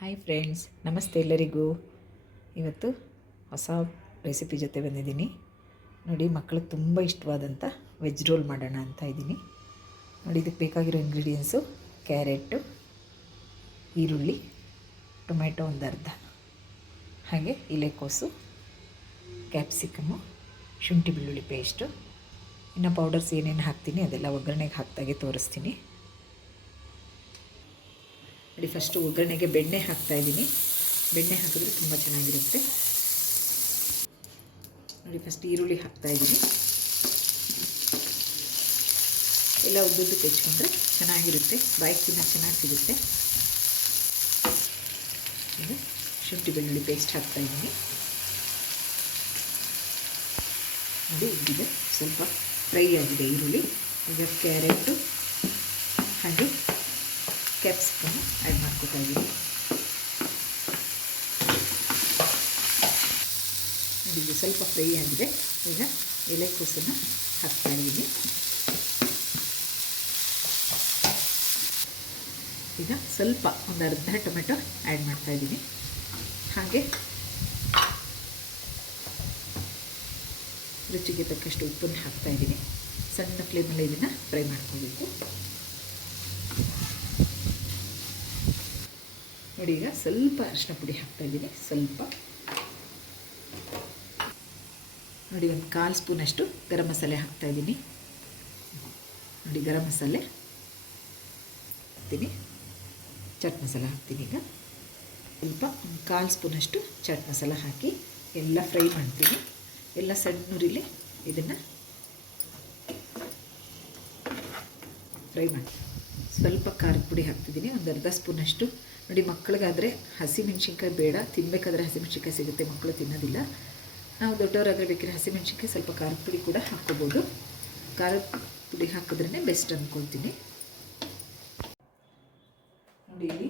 Hi friends, ನಮಸ್ತೆ ಎಲ್ಲರಿಗೂ. ಇವತ್ತು ಹೊಸ ರೆಸಿಪಿ ಜೊತೆ ಬಂದಿದ್ದೀನಿ. ನೋಡಿ, ಮಕ್ಕಳಿಗೆ ತುಂಬ ಇಷ್ಟವಾದಂಥ ವೆಜ್ ರೋಲ್ ಮಾಡೋಣ ಅಂತ ಇದ್ದೀನಿ. ನೋಡಿ, ಇದಕ್ಕೆ ಬೇಕಾಗಿರೋ ಇಂಗ್ರೀಡಿಯೆಂಟ್ಸು: ಕ್ಯಾರೆಟು, ಈರುಳ್ಳಿ, ಟೊಮೆಟೊ ಒಂದು ಅರ್ಧ, ಹಾಗೆ ಎಲೆಕೋಸು, ಕ್ಯಾಪ್ಸಿಕಮ್ಮು, ಶುಂಠಿ ಬೆಳ್ಳುಳ್ಳಿ ಪೇಸ್ಟು. ಇನ್ನು ಪೌಡರ್ಸ್ ಏನೇನು ಹಾಕ್ತೀನಿ ಅದೆಲ್ಲ ಒಗ್ಗರಣೆಗೆ ಹಾಕ್ದಾಗೆ ತೋರಿಸ್ತೀನಿ. ನೋಡಿ, ಫಸ್ಟು ಒಗ್ಗರಣೆಗೆ ಬೆಣ್ಣೆ ಹಾಕ್ತಾಯಿದ್ದೀನಿ. ಬೆಣ್ಣೆ ಹಾಕಿದ್ರೆ ತುಂಬ ಚೆನ್ನಾಗಿರುತ್ತೆ. ನೋಡಿ, ಫಸ್ಟ್ ಈರುಳ್ಳಿ ಹಾಕ್ತಾಯಿದ್ದೀನಿ. ಎಲ್ಲ ಉದ್ದುದ್ದಕ್ಕೆ ಹೆಚ್ಕೊಂಡ್ರೆ ಚೆನ್ನಾಗಿರುತ್ತೆ, ಬಾಯಿಗೆ ತಿನ್ನೋ ಚೆನ್ನಾಗಿ ಸಿಗುತ್ತೆ. ಈಗ ಶುಂಠಿ ಬೆಳ್ಳುಳ್ಳಿ ಪೇಸ್ಟ್ ಹಾಕ್ತಾಯಿದ್ದೀನಿ. ನೋಡಿ, ಇದಿದೆ, ಸ್ವಲ್ಪ ಫ್ರೈ ಆಗಿದೆ ಈರುಳ್ಳಿ. ಈಗ ಕ್ಯಾರೆಟು ಹಾಗೆ ಕ್ಯಾಪ್ಸಿಕಮ್ ಆ್ಯಡ್ ಮಾಡ್ಕೊತಾ ಇದ್ದೀನಿ. ಇದು ಸ್ವಲ್ಪ ಫ್ರೈ ಆಗಿದೆ. ಈಗ ಎಲೆಕೋಸನ್ನು ಹಾಕ್ತಾ ಇದ್ದೀನಿ. ಈಗ ಸ್ವಲ್ಪ ಒಂದು ಅರ್ಧ ಟೊಮೆಟೊ ಆ್ಯಡ್ ಮಾಡ್ತಾ ಇದ್ದೀನಿ. ಹಾಗೆ ರುಚಿಗೆ ತಕ್ಕಷ್ಟು ಉಪ್ಪನ್ನು ಹಾಕ್ತಾ ಇದ್ದೀನಿ. ಸಣ್ಣ ಫ್ಲೇಮಲ್ಲಿ ಇದನ್ನು ಫ್ರೈ ಮಾಡ್ಕೋಬೇಕು. ನೋಡಿ, ಈಗ ಸ್ವಲ್ಪ ಅರಿಶಿನ ಪುಡಿ ಹಾಕ್ತಾಯಿದ್ದೀನಿ. ಸ್ವಲ್ಪ ನೋಡಿ, ಒಂದು 1/4 ಸ್ಪೂನಷ್ಟು ಗರಂ ಮಸಾಲೆ ಹಾಕ್ತಾಯಿದ್ದೀನಿ. ನೋಡಿ, ಗರಂ ಮಸಾಲೆ ಹಾಕ್ತೀನಿ. ಚಾಟ್ ಮಸಾಲ ಹಾಕ್ತೀನಿ. ಈಗ ಸ್ವಲ್ಪ ಒಂದು 1/4 ಸ್ಪೂನಷ್ಟು ಚಾಟ್ ಮಸಾಲ ಹಾಕಿ ಎಲ್ಲ ಫ್ರೈ ಮಾಡ್ತೀನಿ. ಎಲ್ಲ ಸಣ್ಣ ಉರಿಲಿ ಇದನ್ನು ಫ್ರೈ ಮಾಡಿ. ಸ್ವಲ್ಪ ಖಾರದ ಪುಡಿ ಹಾಕ್ತಿದ್ದೀನಿ, ಒಂದು ಅರ್ಧ ಸ್ಪೂನಷ್ಟು. ನೋಡಿ, ಮಕ್ಕಳಿಗಾದರೆ ಹಸಿಮೆಣ್ಸಿನ್ಕಾಯಿ ಬೇಡ, ತಿನ್ನಬೇಕಾದ್ರೆ ಹಸಿಮೆಣ್ಸಿನ್ಕಾಯಿ ಸಿಗುತ್ತೆ, ಮಕ್ಕಳು ತಿನ್ನೋದಿಲ್ಲ. ನಾವು ದೊಡ್ಡವರಾದರೆ ಬೇಕಿದ್ರೆ ಹಸಿಮೆಣ್ಸಿನ್ಕಾಯಿ ಸ್ವಲ್ಪ ಖಾರದ ಪುಡಿ ಕೂಡ ಹಾಕ್ಕೋಬೋದು. ಖಾರದ ಪುಡಿ ಹಾಕಿದ್ರೇ ಬೆಸ್ಟ್ ಅಂದ್ಕೊಳ್ತೀನಿ. ನೋಡಿ, ಇಲ್ಲಿ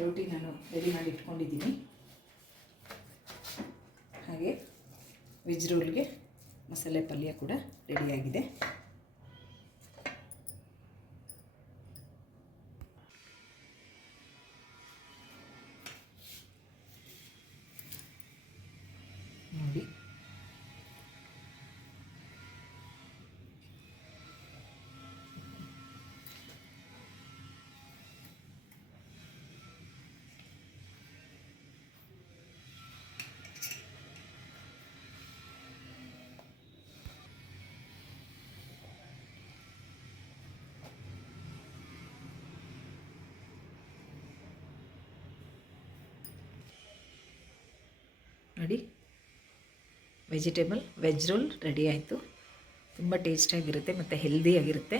ರೋಟಿ ನಾನು ರೆಡಿ ಮಾಡಿ ಇಟ್ಕೊಂಡಿದ್ದೀನಿ. ಹಾಗೆ ವೆಜ್ ರೋಲ್ಗೆ ಮಸಾಲೆ ಪಲ್ಯ ಕೂಡ ರೆಡಿಯಾಗಿದೆ. ನೋಡಿ, ನೋಡಿ, ವೆಜ್ ರೋಲ್ ರೆಡಿ ಆಯಿತು. ತುಂಬ ಟೇಸ್ಟಾಗಿರುತ್ತೆ ಮತ್ತು ಹೆಲ್ದಿಯಾಗಿರುತ್ತೆ.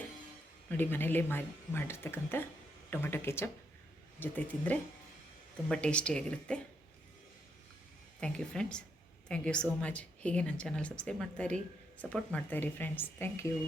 ನೋಡಿ, ಮನೆಯಲ್ಲೇ ಮಾಡಿರ್ತಕ್ಕಂಥ ಟೊಮೆಟೊ ಕೆಚಪ್ ಜೊತೆ ತಿಂದರೆ ತುಂಬ ಟೇಸ್ಟಿಯಾಗಿರುತ್ತೆ. Thank you friends, thank you so much. ಹೀಗೆ ನನ್ನ ಚಾನಲ್ ಸಬ್ಸ್ಕ್ರೈಬ್ ಮಾಡ್ತಾಯಿರಿ, ಸಪೋರ್ಟ್ ಮಾಡ್ತಾಯಿರಿ ಫ್ರೆಂಡ್ಸ್. Thank you.